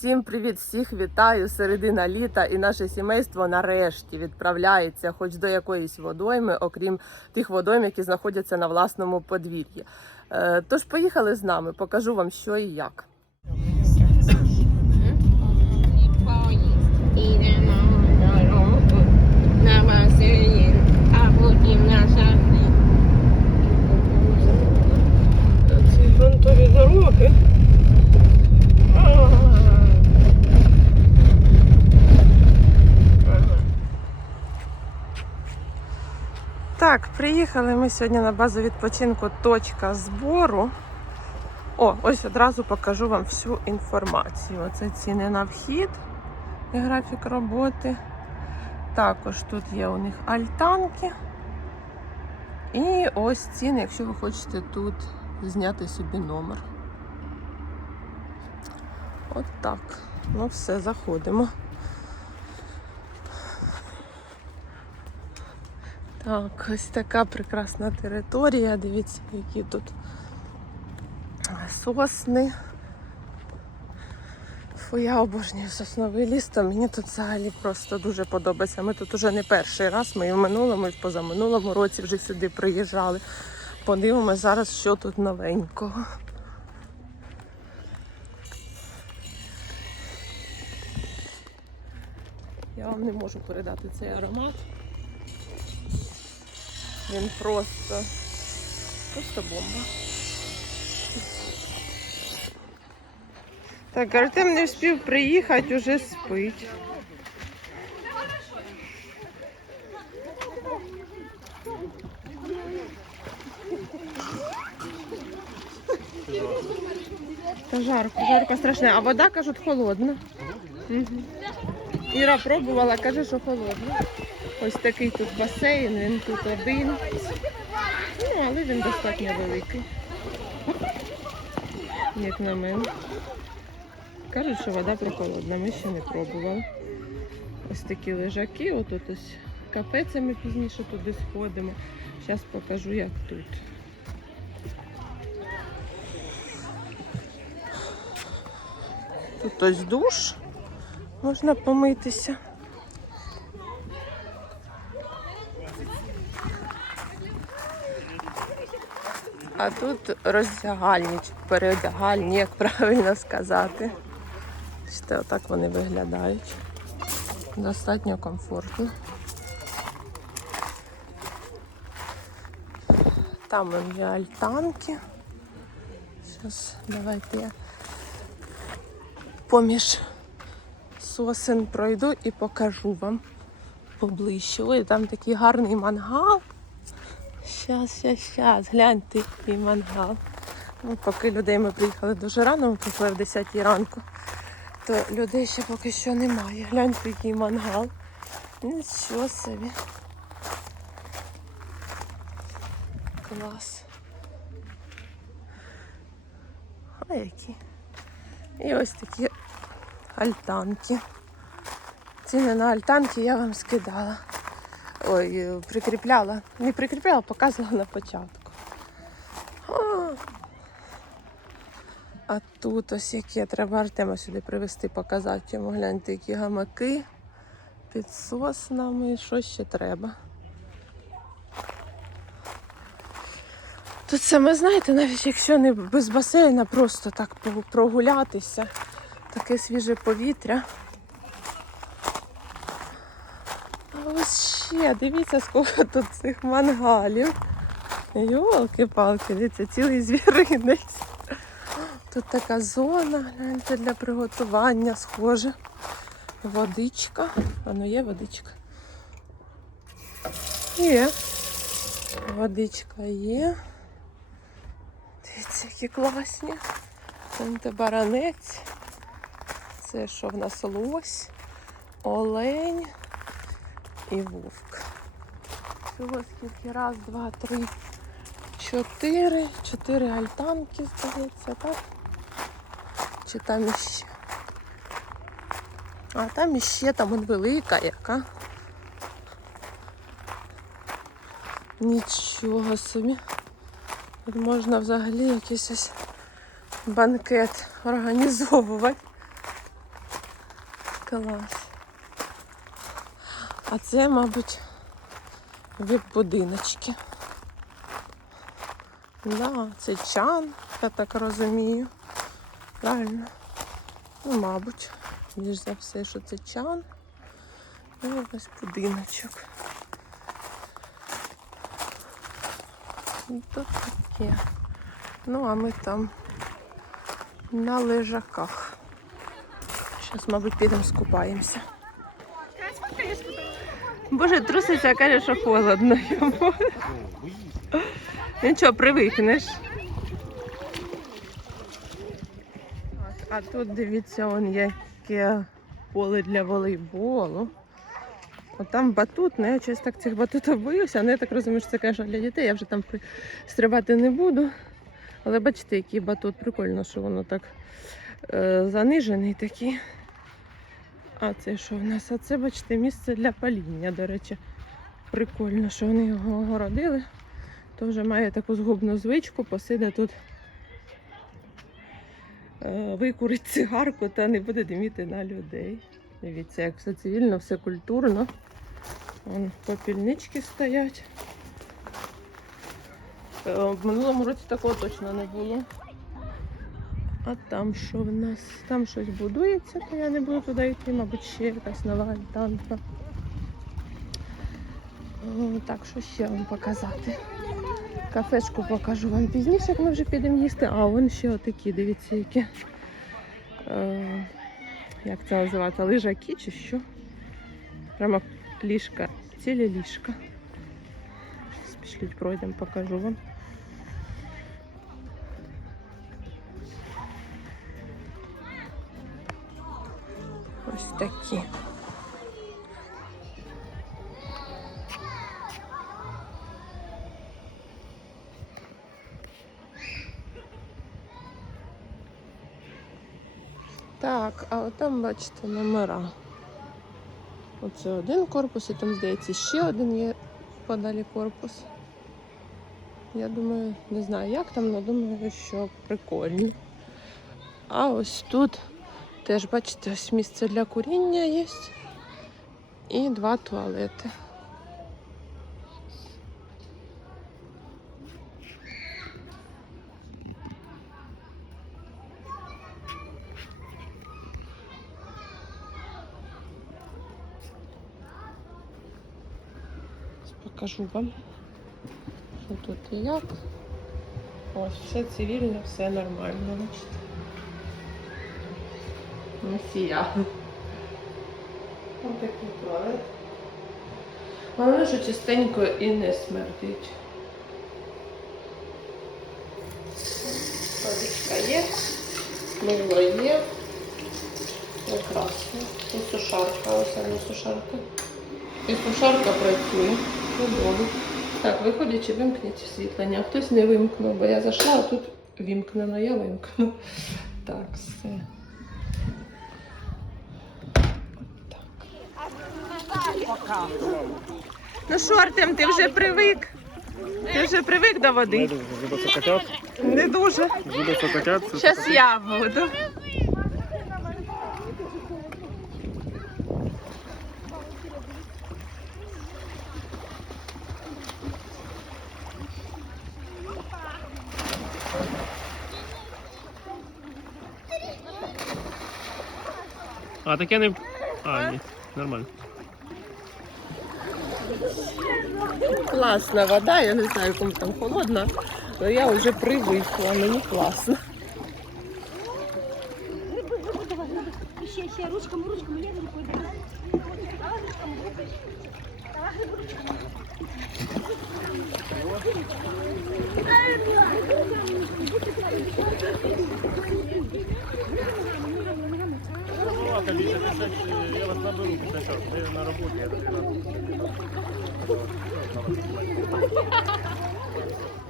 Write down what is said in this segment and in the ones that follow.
Всім привіт, всіх вітаю! Середина літа, і наше сімейство нарешті відправляється хоч до якоїсь водойми, окрім тих водойм, які знаходяться на власному подвір'ї. Е, Тож поїхали з нами, покажу вам, що і як. Так, приїхали ми сьогодні на базу відпочинку точка збору. О, ось одразу покажу вам всю інформацію. Оце ціни на вхід і графік роботи. Також тут є у них альтанки. І ось ціни, якщо ви хочете тут зняти собі номер. От так. Ну все, заходимо. Так, ось така прекрасна територія. Дивіться, які тут сосни. Фу, я обожнюю сосновий ліс, то мені тут взагалі просто дуже подобається. Ми тут уже не перший раз, ми і в минулому, і в позаминулому році вже сюди приїжджали. Подивимося зараз, що тут новенького. Я вам не можу передати цей аромат. Він просто, просто бомба. Так, Артем не встиг приїхати, уже спить. Та жарко, жарко страшне, а вода, кажуть, холодна. Мгм. Іра пробувала, каже, що холодна. Ось такий тут басейн, він тут один. Ну, але він достатньо великий. Як на мене. Кажуть, що вода прохолодна, ми ще не пробували. Ось такі лежаки, отут ось кафе, ми пізніше туди сходимо. Зараз покажу, як тут. Тут ось душ, можна помитися. А тут роздягальні, переодягальні, як правильно сказати. Бачите, отак вони виглядають. Достатньо комфортно. Там є альтанки. Зараз давайте я поміж сосен пройду і покажу вам поближче. Ой, там такий гарний мангал. Щас, щас, щас, гляньте, який мангал. Ну, поки людей ми приїхали дуже рано, ми прийшли в 10 ранку, то людей ще поки що немає. Гляньте, який мангал. Нічого собі. Клас. А які. І ось такі альтанки. Ціни на альтанки я вам скидала. Ой, е, прикріпляла. Не прикріпляла, показувала на початку. А, а тут ось яке. Треба Артема сюди привезти, показати йому. Гляньте, які гамаки під соснами. Що ще треба? Тут саме, знаєте, навіть якщо не без басейна, просто так прогулятися, таке свіже повітря. А ось ще, дивіться, скільки тут цих мангалів. Йолки-палки, дивіться, цілий звіринець. Тут така зона, гляньте, для приготування схоже. Водичка. А ну є водичка. Є. Водичка є. Дивіться, які класні. Там баранець. Це що в нас лось, олень і вовк. Всього скільки? Раз, два, три, чотири. Чотири альтанки, здається, так? Чи там іще? А там іще там он велика яка. Нічого собі. Тут можна взагалі якийсь банкет організовувати. Клас. А це, мабуть, віп-будиночки. Да, це чан, я так розумію. Правильно? Ну, мабуть, більш за все, що це чан. І ось будиночок. Тут таке. Ну, а ми там на лежаках. Зараз, мабуть, підемо скупаємося. Боже, труситься, каже, що холодно йому. Нічого, привикнеш. А тут дивіться, он яке поле для волейболу. От там батут, ну я щось так цих батутів боюся, але я так розумію, що це каже для дітей, я вже там стрибати не буду. Але бачите, який батут, прикольно, що воно так е, занижений такий. А це що в нас? А це, бачите, місце для паління, до речі. Прикольно, що вони його огородили. То вже має таку згубну звичку, посиде тут е, викурить цигарку та не буде диміти на людей. Дивіться, як все цивільно, все культурно. Вон попільнички стоять. Е, В минулому році такого точно не було. А там що в нас? Там щось будується, то я не буду туди йти, мабуть, ще якась нова альтанка. Так, що ще вам показати? Кафешку покажу вам пізніше, як ми вже підемо їсти. А вон ще отакі, дивіться, які. Е, як це називається? Лежаки чи що? Прямо ліжка, цілі ліжка. Пішліть, пройдемо, покажу вам. Такі. Так, а там бачите номера. Оце один корпус, і там, здається, ще один є подалі корпус. Я думаю, не знаю як там, але думаю, що прикольно. А ось тут теж, бачите, ось місце для куріння є. І два туалети. Покажу вам, що тут і як. Ось, все цивільно, все нормально, бачите. Месія. Ось такий туалет. Головне, що чистенько і не смердить. Водичка є, мило є. Прекрасно. І сушарка, ось вона сушарка. І сушарка працює. Чудово. Так, виходячи, вимкніть освітлення. Хтось не вимкнув, бо я зайшла, а тут вімкнено, я вимкну. Так, все. Ну що, Артем, ти вже привик? Ти вже привик до води? Не дуже. Зараз я буду. А, таке не... А, ні, нормально. Класна вода, я не знаю, кому там холодна, але я вже привикла, мені класно. Я вас наберу після часу. Ви на роботі, я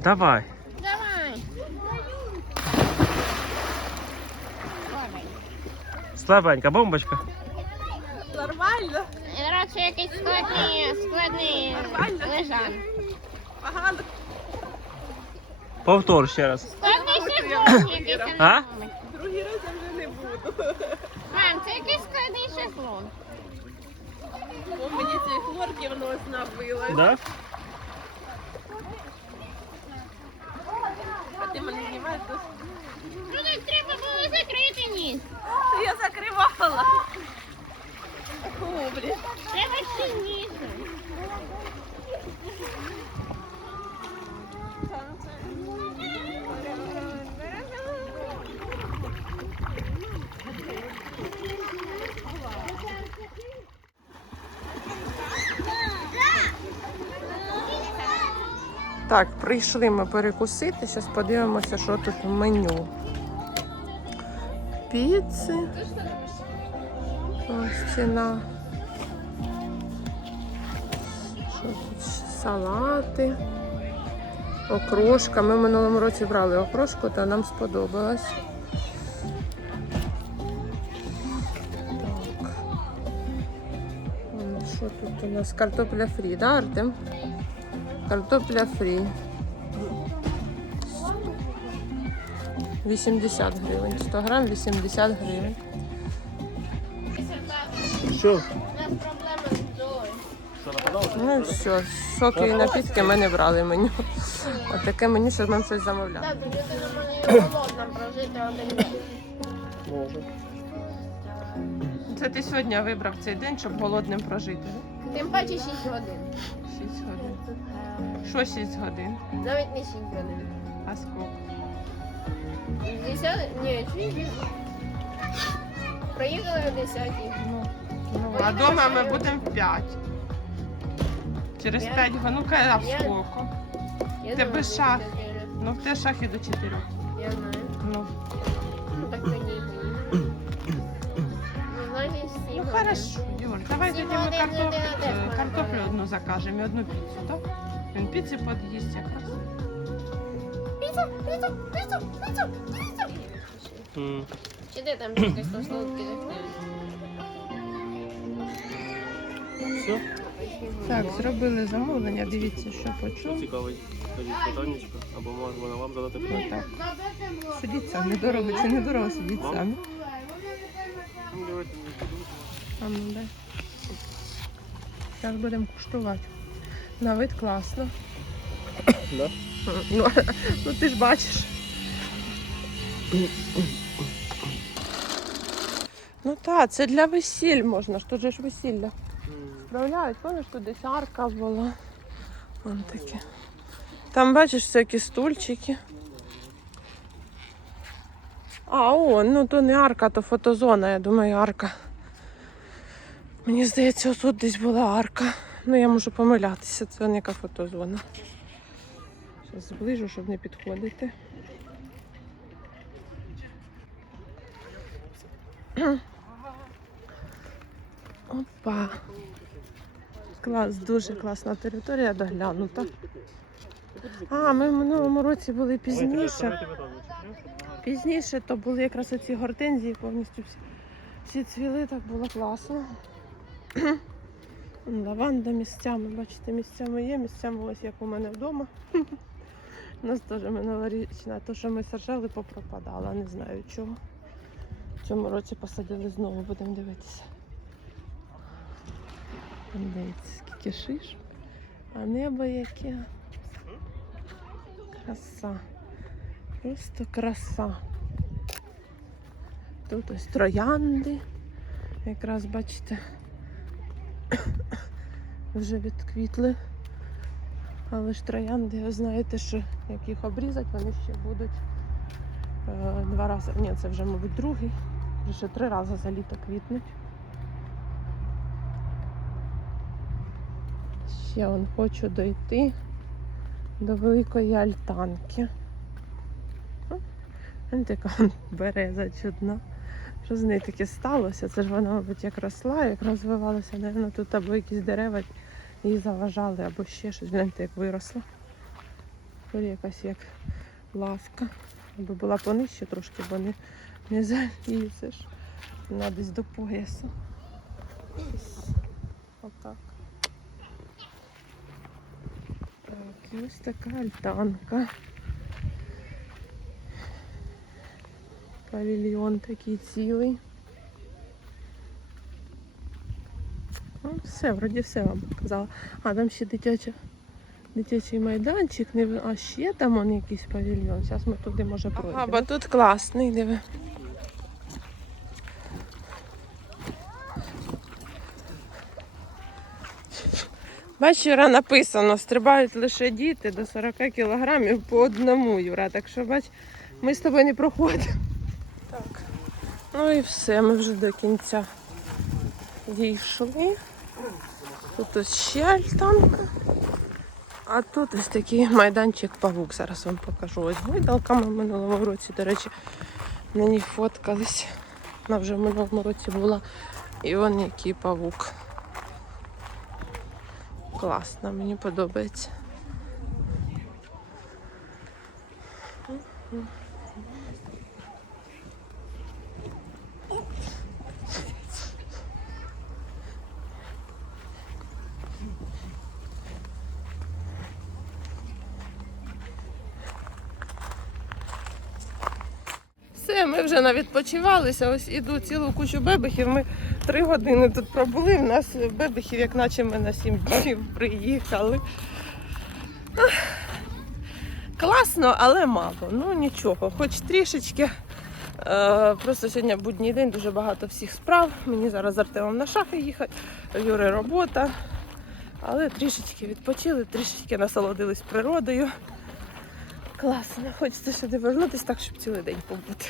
Давай. Давай. Слабенька, бомбочка. Нормально, Радше якийсь складний, складний лежан. погано. Повтор ще раз. Складний сьогодні якийсь А? номер. Другий раз я вже не буду. Мам, це якийсь складний слон. О, мені цієї хлорки в нос набила. Да? А ти мене знімаєш досі. Ну так треба було закрити ніс. Я закривала. О, блін. Треба ще ніс. Так, прийшли ми перекусити. Зараз подивимося, що тут в меню. Піци. Ось ціна. Що тут? Салати. Окрошка. Ми минулому році брали окрошку, та нам сподобалось. Так. Що тут у нас? Картопля фрі, да, Артем? Картопля фрі. 80 гривень. 100 грам 80 гривень. Що? У нас проблема з зорою. Ну і все. Соки і напітки ми не брали меню. Отаке меню, щоб нам щось замовляти. Так, тоді ти мене голодна прожити один день. Може. Це ти сьогодні вибрав цей день, щоб голодним прожити. Тим паче 6 годин. 6 годин. Що 6 годин? Навіть не 6 годин. А скільки? 10? Ні, 6. Проїхали о 10. Ну, ну, а вдома ми будемо в 5. Через П'ять? 5 годин. Ну, а в скільки? Я Тебе думаю, шах. Ну, в те шахи до 4. Я знаю. Ну, Ну так тоді. Ну, значить 7 ну хорошо, Юр, давай тоді ми картоплю, картоплю одну закажемо і одну піцу, так? Він піці під'їсть якраз. Піцу, піцу, піцу, піцу, піцу. Чи де там якось то солодке Все? Так, зробили замовлення, дивіться, що по Що чому. цікавить? Скажіть питаннячко, або можемо вам задати Ну питання. так. Судіть самі, дорого чи не дорого, судіть Вам? самі. Ну. А ну дай. Зараз будемо куштувати. На вид класно. Да? Ну, ну ти ж бачиш. Ну так, це для весіль можна, ж тут же ж весілля. Справляють, помниш, тут десь арка була. Вон таке. Там бачиш всякі стульчики. А, о, ну то не арка, то фотозона, я думаю, арка. Мені здається, тут десь була арка. Ну, я можу помилятися, це не яка фотозона. Зараз зближу, щоб не підходити. Опа. Клас, дуже класна територія доглянута. А, ми в минулому році були пізніше. Пізніше то були якраз оці гортензії, повністю всі, всі цвіли, так було класно. Лаванда місцями, бачите, місцями є, місцями ось як у мене вдома. У нас теж минулорічна, то, що ми саджали, попропадала, не знаю чого. В цьому році посадили знову, будемо дивитися. Дивіться, скільки шиш, а небо яке. Краса. Просто краса. Тут ось троянди. Якраз бачите, вже відквітли. Але ж троянди, ви знаєте, що як їх обрізати, вони ще будуть е, два рази. Ні, це вже, мабуть, другий. Вже ще три рази за літо квітнуть. Ще он хочу дойти до великої альтанки. Вон береза чудна. Що з нею таке сталося? Це ж вона, мабуть, як росла, як розвивалася, напевно, тут або якісь дерева їй заважали, або ще щось. Гляньте, як виросла. Тут якась як лавка. Аби була понижче трошки, бо не, не залізеш. Вона десь до поясу. Отак. Так, ось така альтанка. Павільйон такий цілий. Ну, все, вроді все вам показала. А, там ще дитяча, дитячий майданчик, не... а ще там он якийсь павільйон. Зараз ми туди може пройдемо. Ага, бо тут класний, диви. Бачиш, Юра, написано, стрибають лише діти до 40 кілограмів по одному, Юра. Так що, бач, ми з тобою не проходимо. Ну і все, ми вже до кінця дійшли. Тут ось ще альтанка. А тут ось такий майданчик павук. Зараз вам покажу. Ось гойдалка ми в минулому році, до речі, на ній фоткались. Вона вже в минулому році була. І он який павук. Класно, мені подобається. Все, ми вже навідпочивалися. Ось іду цілу кучу бебехів. Ми три години тут пробули. У нас бебехів, як наче ми на сім днів приїхали. Класно, але мало. Ну нічого, хоч трішечки. Е, Просто сьогодні будній день, дуже багато всіх справ. Мені зараз з Артемом на шахи їхати, Юри робота. Але трішечки відпочили, трішечки насолодились природою. Класно, хочеться сюди вернутися так, щоб цілий день побути.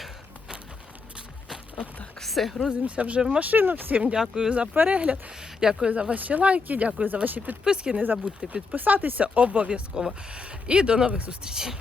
Все, грузимося вже в машину. Всім дякую за перегляд, дякую за ваші лайки, дякую за ваші підписки. Не забудьте підписатися обов'язково. І до нових зустрічей.